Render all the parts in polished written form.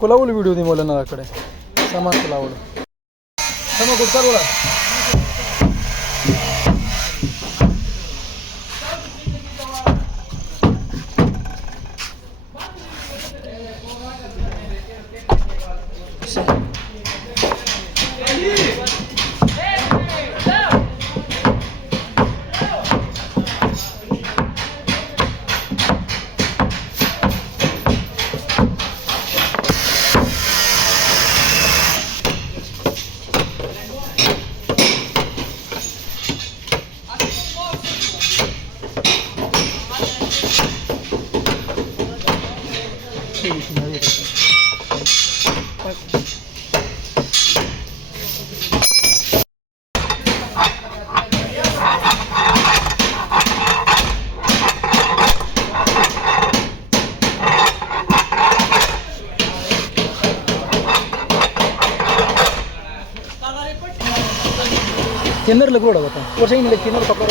कोलावली video दी मला नाकडे सामान कोलावलं sama कुठचा बोला किन्नर ಕೂಡ ಗೊತ್ತಾ ವರ್ಷ ಹಿಂದೆ ಕಿನ್ನರ್ ಕಪ್ಪರ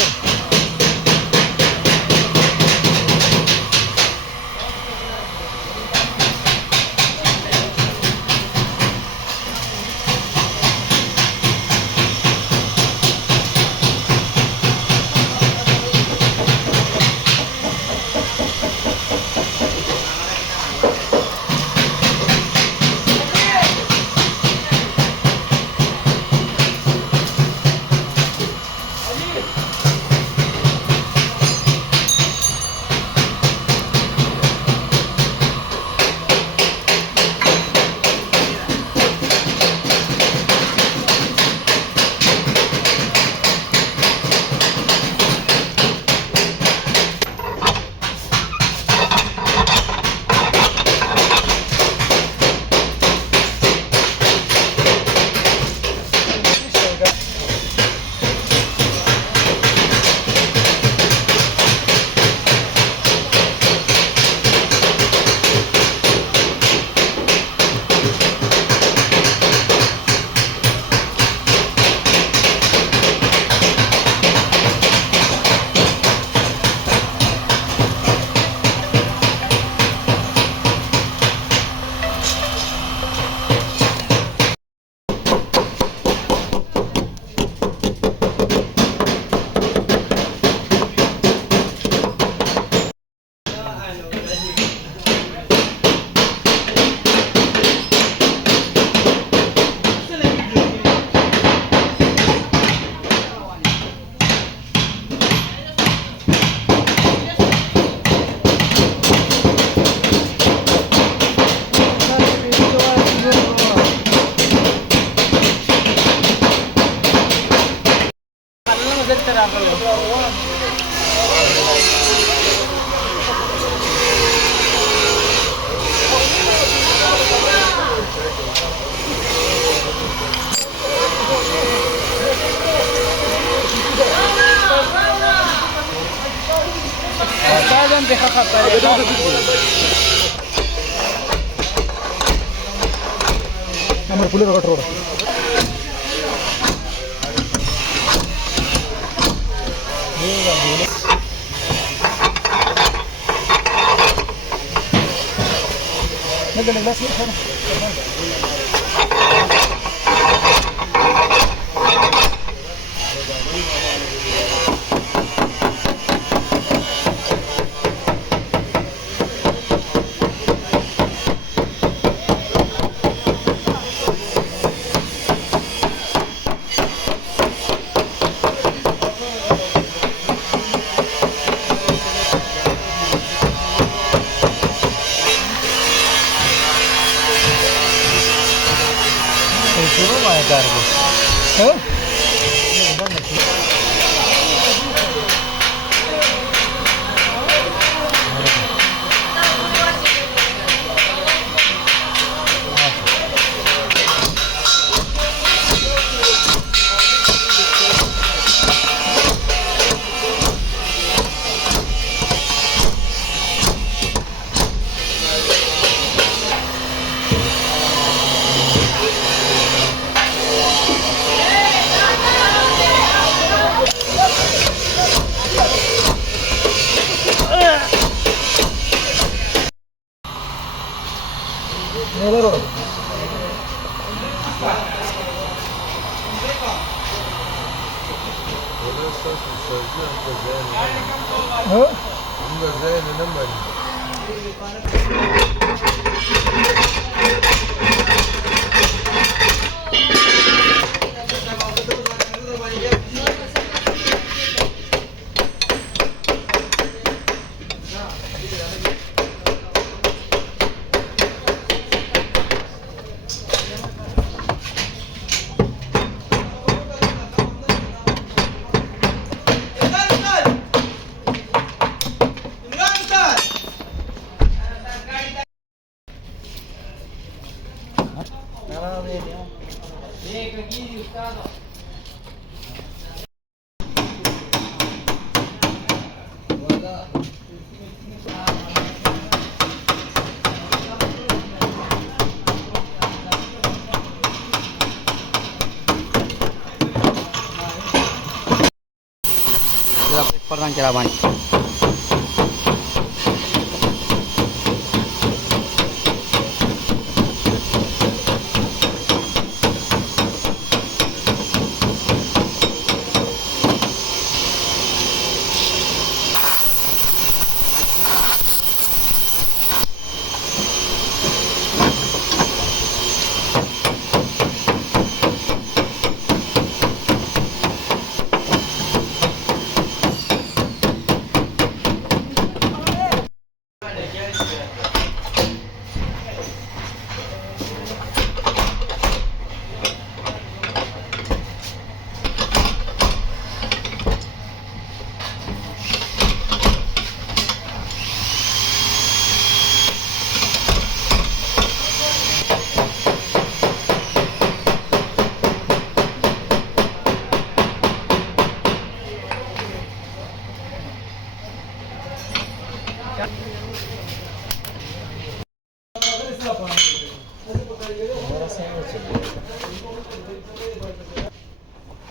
Nomor pulih roda roda. Nagdala glass mo sana. Ha? Neler oldu? Ha? Perdón, que la van.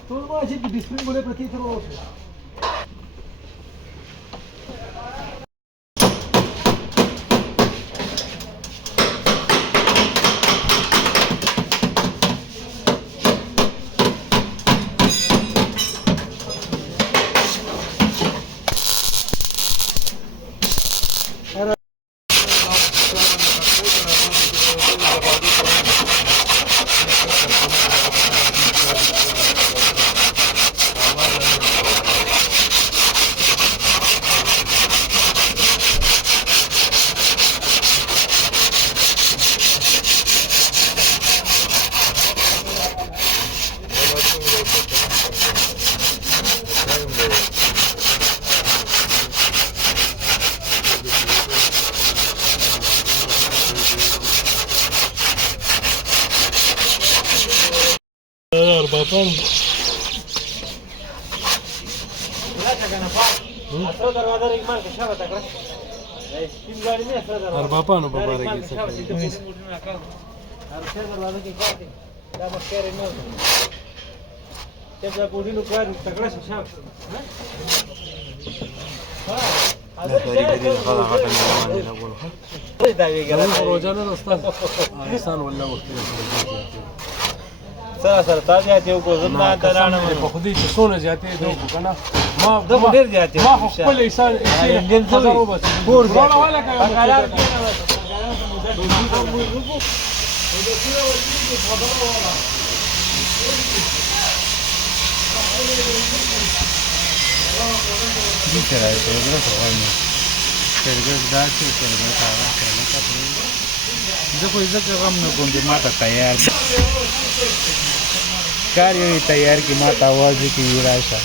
तो माझी डिस्प्ले मुळे प्रति Arbatan. Arbatan o babare gitse. रोजाना रस्ता आसान वल्ला वक्त सर ताज़ी आती है को ज़िंदा तराना में खुद ही सोने जाते हैं लोग का ना माँ दो डेढ़ जाते हैं माँ हुक्म इंसान हज़ारों बस पूर रोना वाला का देखो इधर का काम न कौन दिमाग का तैयार कार एवी तैयार की माता आवाज़ की विराशा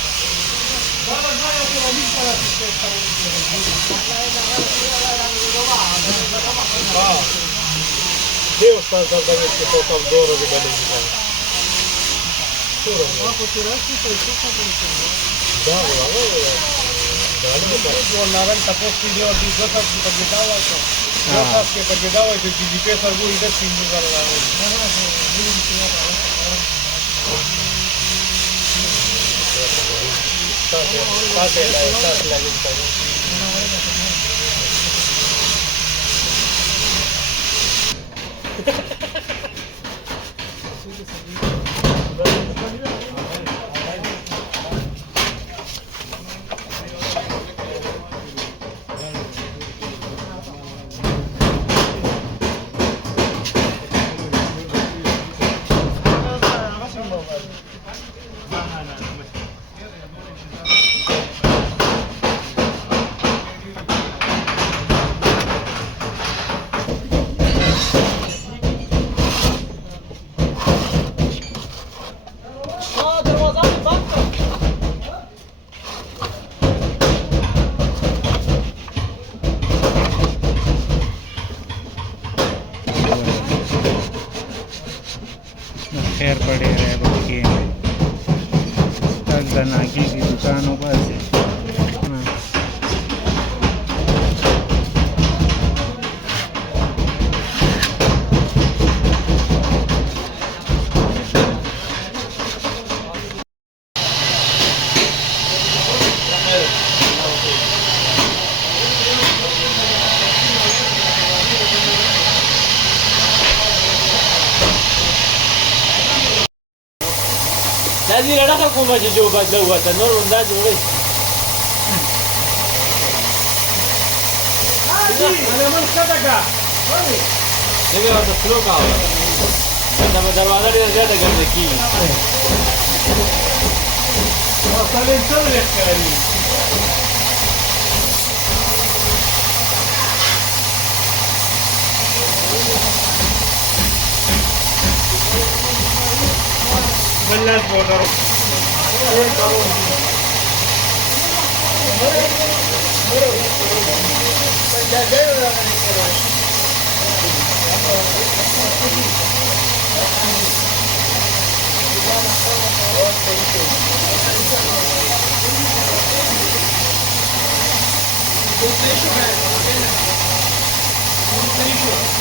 देवस्थान सरकारचे टोकाप दोर नारायण तपोस व्हिडिओ दावायचं GPS इथं सिंगिंग करायला खैर पड़े रहे बल्कि नाकी की दुकानों पर से Jadi ada kan kau macam coba jauh atas normal dah jauh. Ada mana kata kah? Jadi ada slow kau. Ada darbada dia ada kerja ki. Oh, saling saling sekali. Belas motor. Thank you.